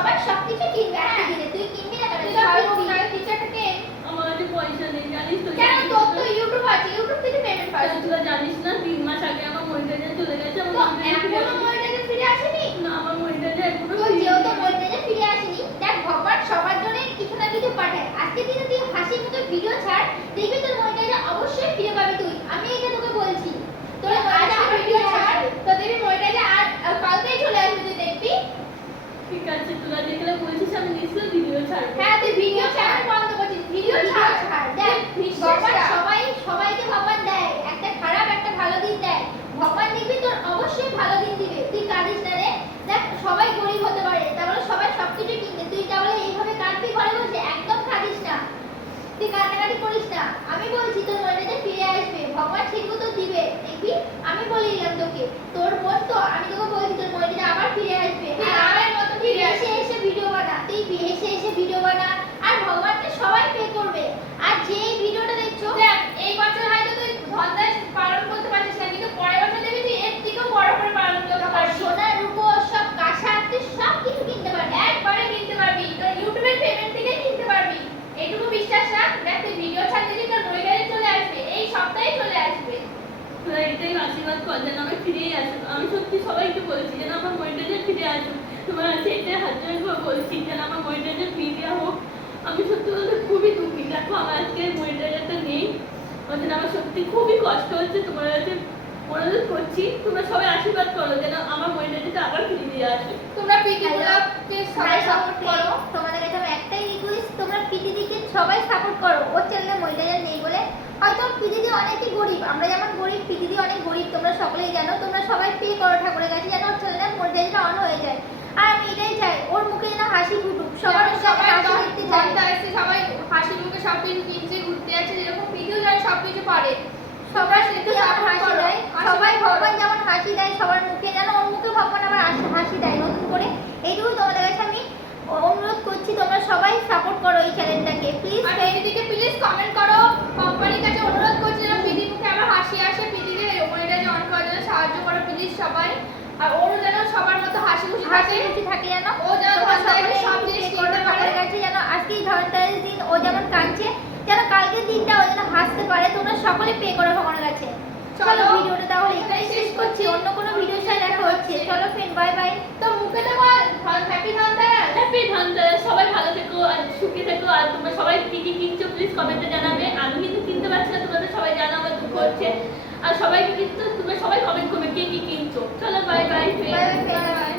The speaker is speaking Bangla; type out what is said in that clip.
সবাই সবকিছু কিনবে কিনবে হ্যাঁ। তুই কিনবি না তুই সব কিনবি আমার কাছে পয়সা নেই জানিস তো কেন? তোর তো ইউটিউব আছে ইউটিউব থেকে পেমেন্ট পাস। তুই জানিস না তিন মাস আগে আমার মনিটাইজেশন চলে গেছে আমার এখনও মনিটাইজেশন ফিরে আসেনি? না আমার মনিটাইজেশন এখনও তো যেও তো মনিটাইজেশন ফিরে আসেনি দেখ ভগবান সবার জন্য কিছু না কিছু পাঠায়। আজকে দিনে তুই হাসি মতো ভিডিও ছাড় দেখবি তোর বলছি তোর মনেতে ফিরে আসবে। ভগবান ঠিক মতো দিবে। দেখবি আমি বলে দিলাম তোকে। তোর বোন তো আমি তোকে বলছি তোর মনেতে আবার ফিরে আসবে। আর আমার মতো ফিরে এসে এসে ভিডিও বানা। তুই এসে এসে ভিডিও বানা। আর ভগবানকে সবাই পে করবে। আর যে এই ভিডিওটা দেখছ দেখ এই বছর হয়তো তুই ধনতেরাস পালন করতে পারছিস না কিন্তু পরের বছর দেখবি তুই এর থেকেও বড় করে পালন করতে আর পারবি সোনার রূপো সব কাঁসা তুই সব কিছু কিনতে পারবি একবারে কিনতে পারবি তোর ইউটিউবের পেমেন্ট থেকে কিনতে পারবি এইটুকু বিশ্বাস রাখ দেখ তুই ভিডিও ছাড়তে দিন তোর মহিলাদের চলে আসবে এই সপ্তাহে চলে আসবে তোরা এটাই আশীর্বাদ কর যেন আমি ফিরেই আসুক। আমি সত্যি সবাইকে বলছি যেন আমার মনিটাইজার ফিরে আসুক। তোমার আছে এটাই হাত জোর বলছি যেন আমার মনিটাইজার ফিরে হোক। আমি সত্যি বলতে খুবই দুঃখী দেখো আমার আজকে মনিটাইজারটা নেই। জন্য আমার সত্যি খুবই কষ্ট হচ্ছে তোমার কাছে অনুরোধ করছি। তোমরা সবাই আশীর্বাদ করো যেন আমার মনিটাইজারটা আবার ফিরে দিয়ে আসে তোমরা প্রীতি ব্লগকে সবাই সাপোর্ট করো। তোমাদের কাছে আমার একটাই রিকোয়েস্ট তোমরা পিটিদিকে সবাই সাপোর্ট করো। ওর চ্যানেলে মহিলাদের নেই বলে হয়তো পিটিদি অনেকই গরিব। আমরা যেমন পিটিদি অনেক গরিব তোমরা সকলেই জানো তোমরা সবাই পে করো ঠাকুরের কাছে যেন ওর চ্যানেলে মনিটাইজটা অন হয়ে যায়। আর আমি এটাই চাই ওর মুখে যেন হাসি ফুটুক সবার সবাই হাসি দেখতে সবাই হাসি মুখে সব কিছু কিনছে ঘুরতে যাচ্ছে যেরকম প্রীতিও যেন সব কিছু পারে। সবার যেমন হাসি দেয় সবাই। ভগবান যেমন হাসি দেয় সবার মুখে যেন ওর মুখে ভগবান আবার হাসি- হাসি দেয় নতুন করে। এইটুকু তোমাদের কাছে আমি অনুরোধ করছি তোমরা সবাই সাপোর্ট করো এই চ্যানেলটাকে প্লিজ আর প্রীতিদিকে প্লিজ কমেন্ট করো কোম্পানির কাছে অনুরোধ করছি যেন প্রীতি মুখে আবার হাসি আসে প্রীতিকে মনিটাইজ অন করার জন্য সাহায্য করো প্লিজ সবাই আর ওরও যেন সবার মতো হাসি খুশি হাসি থাকে। খুশি থাকে যেন। ও যেন তোমরা সব জিনিস কিনতে পারে। কাছে যেন আজকে এই ধনতেরাস দিন ও যেমন কাঁদছে যেন কালকের দিনটা ও যেন হাসতে পারে। তোমরা সকলে পে করো ভগবানের কাছে। চলো। ভিডিওটা তাহলে এখানেই শেষ করছি। অন্য কোনো ভিডিওর সাথে দেখা হচ্ছে। চলো ফ্রেন্ড বাই বাই তো মুখে তো বল হ্যাপি ধনতেরাস হ্যাপি ধনতেরাস সবাই ভালো থেকো আর সুখী থেকো। আর তোমরা সবাই কি কি কিনছো প্লিজ কমেন্টে জানাবে আমি কিন্তু কিনতে পারছি না তোমাদের সবাই হচ্ছে আর সবাইকে কিন্তু তুমি সবাই কমেন্ট করবে কে কি কিনছো। চলো বাই বাই বাই বাই